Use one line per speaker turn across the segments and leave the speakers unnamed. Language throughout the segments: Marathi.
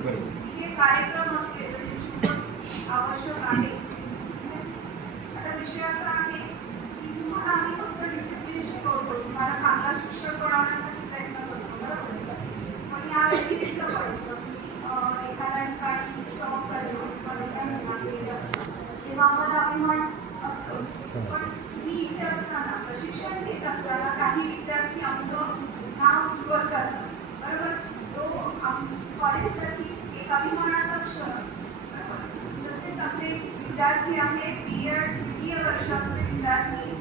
हे कार्यक्रम असले तर आवश्यक आहे. आता विषय असा आहे की तुम्हाला आम्ही फक्त डिसिप्लिन शिकवतो. तुम्हाला चांगला शिक्षक बनवण्यासाठी प्रयत्न करतो बरोबर? पण या व्यतिरिक्त एखाद्या ठिकाणी जॉब करतो तेव्हा आम्हाला अभिमान असतो. पण मी इथे असताना प्रशिक्षण घेत असताना काही विद्यार्थी आमचं नाव उज्ज्वल करतात. कॉलेजसाठी एक अभिमानाचा क्षण असतो तसेच आपले विद्यार्थी आहेत बी एड द्वितीय वर्षाचे विद्यार्थी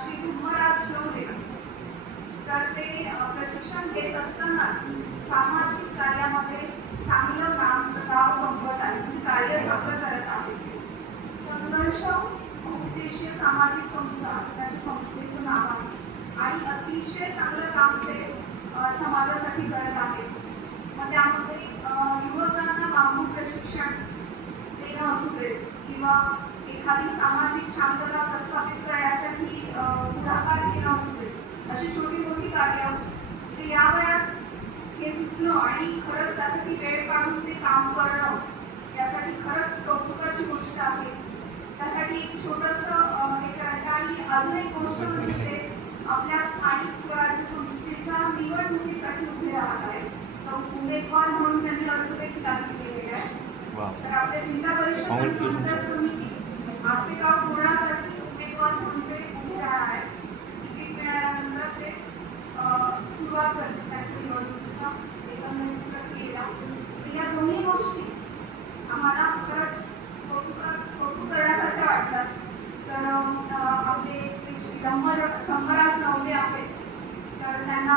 श्री धुम्मराज डोंगरे तर ते प्रशिक्षण घेत असतानाच सामाजिक कार्यामध्ये चांगलं काम गाव कमवत आहे. कार्य चांगलं करत आहे संघर्ष उद्देशीय सामाजिक संस्था असं त्याच्या संस्थेचं नाव आहे. आणि अतिशय चांगलं काम ते समाजासाठी करत आहेत. मग त्यामध्ये युवकांना बांबू प्रशिक्षण देणं असू दे किंवा एखादी सामाजिक शांतता प्रस्थापित करण्यासाठी पुढाकार घेणं असू दे अशी छोटी मोठी कार्य ते या वयात हे सुचणं आणि खरंच त्यासाठी वेळ काढून ते काम करणं यासाठी खरंच कौतुकाची गोष्ट आहे. त्यासाठी एक छोटंसं हे करायचं आणि अजून एक गोष्ट म्हणजे आपल्या स्थानिक स्वराज्य संस्थेच्या निवडणुकीसाठी उभे राहत तर उमेदवार म्हणून त्यांनी अर्ज देखील दाखल केलेले आहे. तर आपल्या जिल्हा परिषद पंचायत समिती आसेगाव पूर्णासाठी उमेदवार म्हणून ते उभे राहणार आहेत तिकीट मिळाल्यानंतर ते सुरुवात करते त्याच्या निवडणुकीच्या एकंदरीत प्रक्रियेला तर या दोन्ही गोष्टी आम्हाला खरंच कौतुक कौतुक करण्यासारख्या वाटतात. तर आपले श्री धम्मज धम्मराज नवले आहेत तर त्यांना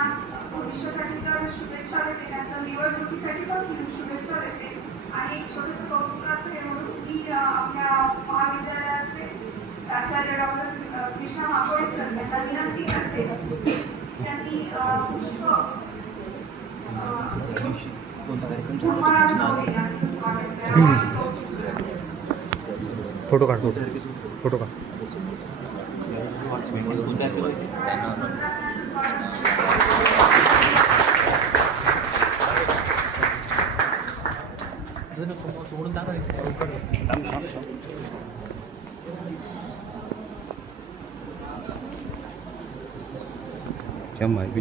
भविष्यासाठी तर शुभेच्छा देते. त्यांच्या निवडणुकीसाठी पण शुभेच्छा देते. आणि एक छोटंसं कौतुकाचं हे म्हणून की अं, आपल्या महाविद्यालयाचे प्राचार्य डॉक्टर कृष्णा माकोडे सर यांना विनंती करते. की त्यांनी पुष्प यांचं स्वागत.
फोटो काढ फोटो फोटो काढ. क्या माहिती